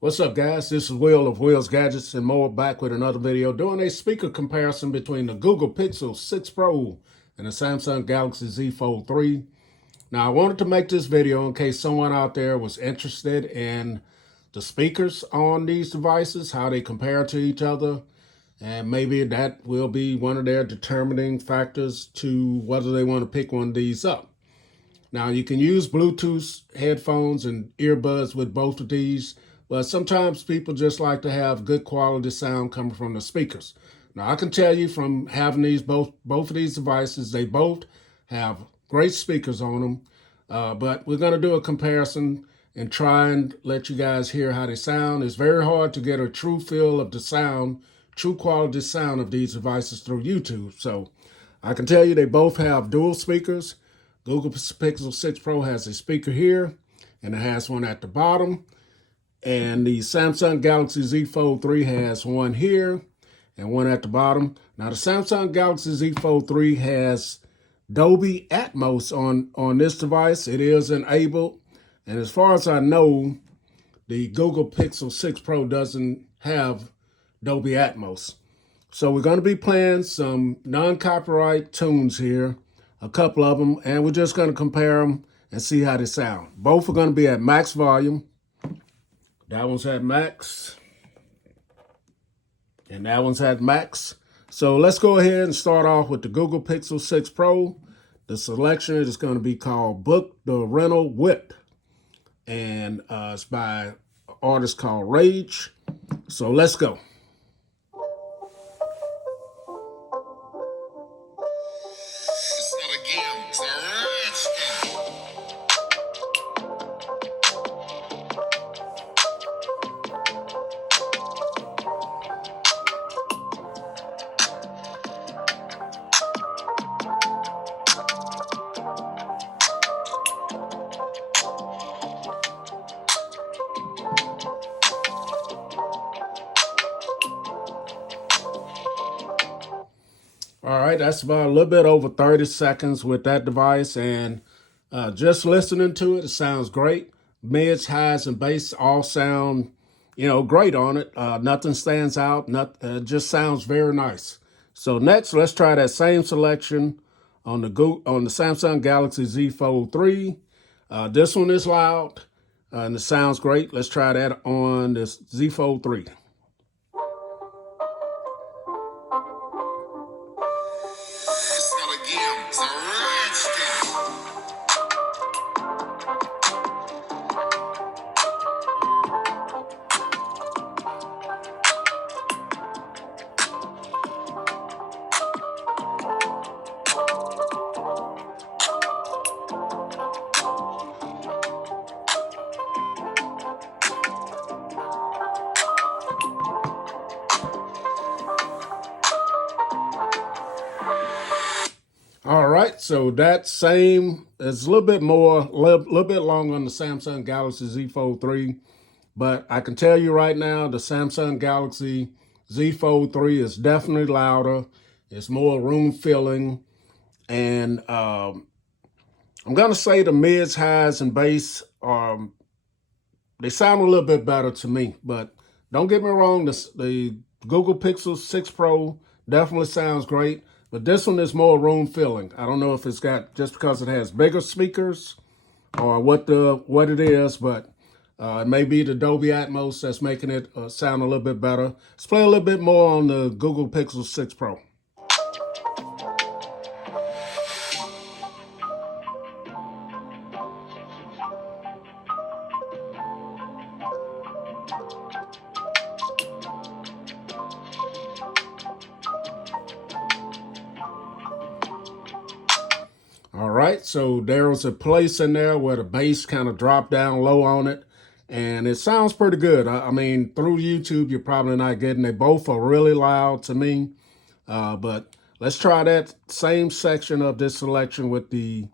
What's up, guys? This is Will of Will's Gadgets and More, back with another video doing a speaker comparison between the Google Pixel 6 Pro and the Samsung Galaxy Z Fold 3. Now, I wanted to make this video in case someone out there was interested in the speakers on these devices, how they compare to each other, and maybe that will be one of their determining factors to whether they want to pick one of these up. Now, you can use Bluetooth headphones and earbuds with both of these, but sometimes people just like to have good quality sound coming from the speakers. Now, I can tell you from having these both of these devices, they both have great speakers on them, but we're going to do a comparison and try and let you guys hear how they sound. It's very hard to get a true feel of the sound, true quality sound of these devices through YouTube. So I can tell you they both have dual speakers. Google Pixel 6 Pro has a speaker here, and it has one at the bottom. And the Samsung Galaxy Z Fold 3 has one here and one at the bottom. Now, the Samsung Galaxy Z Fold 3 has Dolby Atmos on this device. It is enabled. And as far as I know, the Google Pixel 6 Pro doesn't have Dolby Atmos. So we're going to be playing some non-copyright tunes here, a couple of them, and we're just going to compare them and see how they sound. Both are going to be at max volume. That one's at max, and that one's at max. So let's go ahead and start off with the Google Pixel 6 Pro. The selection is going to be called Book the Rental Whip, and it's by an artist called Rage. So let's go. It's not a game, it's a rich game. All right, that's about a little bit over 30 seconds with that device, and just listening to it, it sounds great. Mids, highs, and bass all sound, great on it. Nothing stands out. Just sounds very nice. So next, let's try that same selection on the Samsung Galaxy Z Fold 3. This one is loud, and it sounds great. Let's try that on this Z Fold 3. It's not a game, it's a rich game. All right, so that same is a little bit more, little bit longer on the Samsung Galaxy Z Fold 3, but I can tell you right now, the Samsung Galaxy Z Fold 3 is definitely louder. It's more room filling, and I'm gonna say the mids, highs, and bass they sound a little bit better to me. But don't get me wrong, the Google Pixel 6 Pro definitely sounds great. But this one is more room filling. I don't know if it's got just because it has bigger speakers or what it is, but it may be the Dolby Atmos that's making it sound a little bit better. Let's play a little bit more on the Google Pixel 6 Pro. All right, so there was a place in there where the bass kind of dropped down low on it, and it sounds pretty good. I mean, through YouTube, you're probably not getting it. Both are really loud to me, but let's try that same section of this selection with the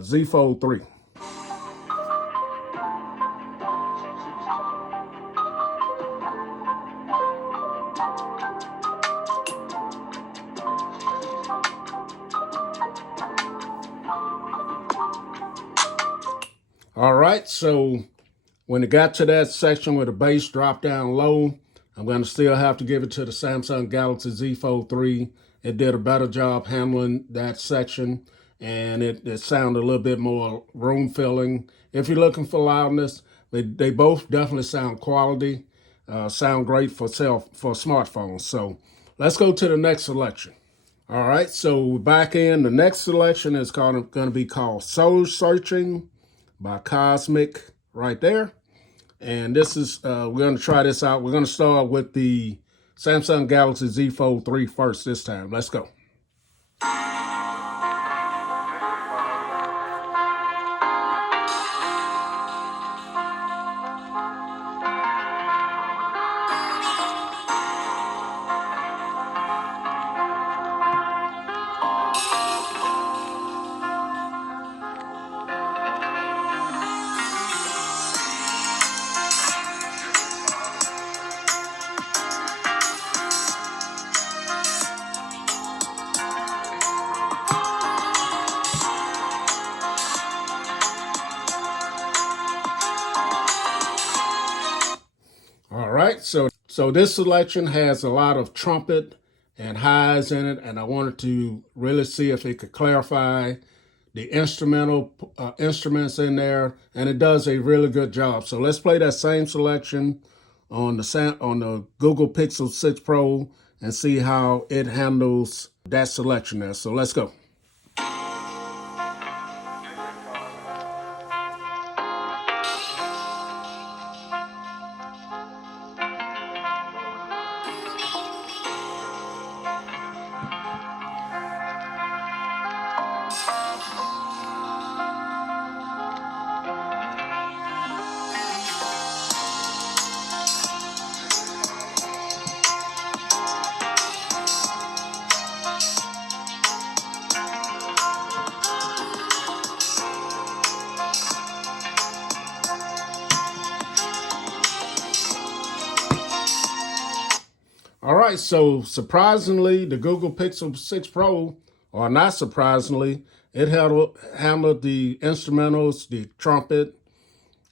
Z Fold 3. All right, so When it got to that section where the bass dropped down low, I'm going to still have to give it to the Samsung Galaxy Z Fold 3. It did a better job handling that section, and it sounded a little bit more room filling. If you're looking for loudness, they both definitely sound quality, sound great for smartphones. So let's go to the next selection. All right, so we're back in. The next selection is going to be called Soul Searching by Cosmic right there. And this is, we're going to try this out. We're going to start with the Samsung Galaxy Z Fold 3 first this time. Let's go. All right, so this selection has a lot of trumpet and highs in it, and I wanted to really see if it could clarify the instruments in there, and it does a really good job. So let's play that same selection on the Google Pixel 6 Pro and see how it handles that selection there. So let's go. All right, so surprisingly, the Google Pixel 6 Pro, or not surprisingly, it handled the instrumentals, the trumpet,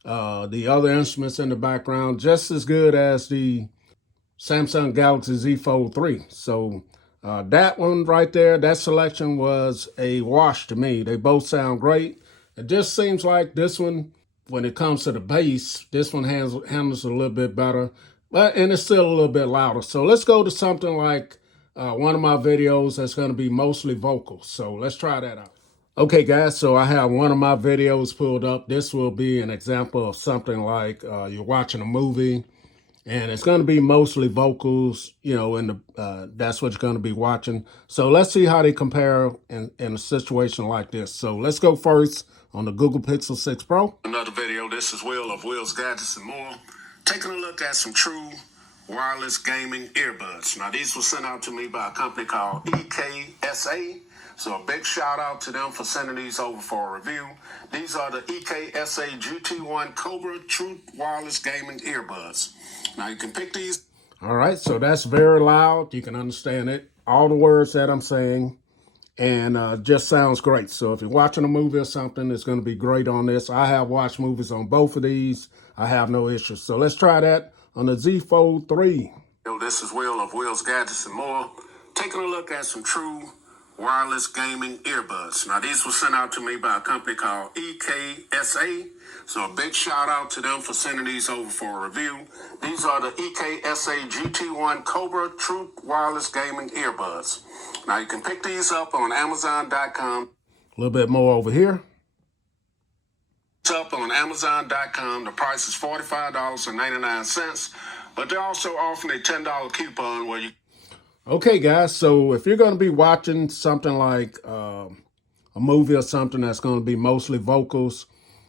the other instruments in the background just as good as the Samsung Galaxy Z Fold 3. So that one right there, that selection was a wash to me. They both sound great. It just seems like this one, when it comes to the bass, this one handles a little bit better, and it's still a little bit louder. So let's go to something like one of my videos that's going to be mostly vocals. So let's try that out. Okay, guys, so I have one of my videos pulled up. This will be an example of something like you're watching a movie, and it's going to be mostly vocals, you know, and that's what you're going to be watching. So let's see how they compare in a situation like this. So let's go first on the Google Pixel 6 Pro. Another video. This is Will of Will's Gadgets and More. Taking a look at some true wireless gaming earbuds. Now, these were sent out to me by a company called EKSA. So a big shout out to them for sending these over for a review. These are the EKSA GT1 Cobra True Wireless Gaming Earbuds. Now you can pick these. All right, so that's very loud. You can understand it. All the words that I'm saying, and just sounds great. So if you're watching a movie or something, it's going to be great on this. I have watched movies on both of these. I have no issues. So let's try that on the Z Fold 3. Yo, this is Will of Will's Gadgets and More. Taking a look at some true wireless gaming earbuds. Now, these were sent out to me by a company called EKSA. So a big shout out to them for sending these over for a review. These are the EKSA GT1 Cobra True Wireless Gaming Earbuds. Now, you can pick these up on Amazon.com. A little bit more over here. It's up on Amazon.com. The price is $45.99, but they're also offering a $10 coupon where you... Okay, guys, so if you're going to be watching something like a movie or something that's going to be mostly vocals,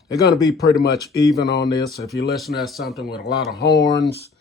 they're going to be pretty much even on this. If you listen to something with a lot of horns,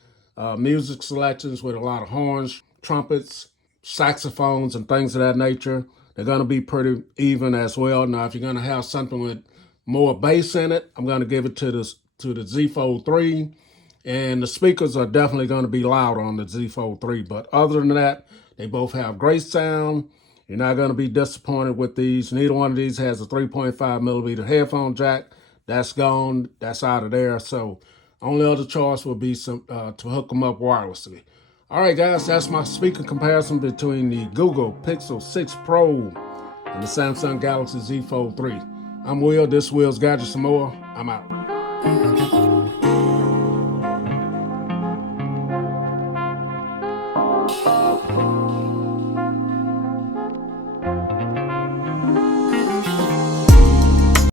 music selections with a lot of horns, trumpets, saxophones, and things of that nature, they're going to be pretty even as well. Now, if you're going to have something with more bass in it, I'm going to give it to the Z Fold 3. And the speakers are definitely going to be loud on the Z Fold 3. But other than that, they both have great sound. You're not going to be disappointed with these. Neither one of these has a 3.5 millimeter headphone jack. That's gone. That's out of there. So Only other choice would be to hook them up wirelessly. All right, guys, that's my speaker comparison between the Google Pixel 6 Pro and the Samsung Galaxy Z Fold 3. I'm Will. This is Will's Gadgets and More. I'm out.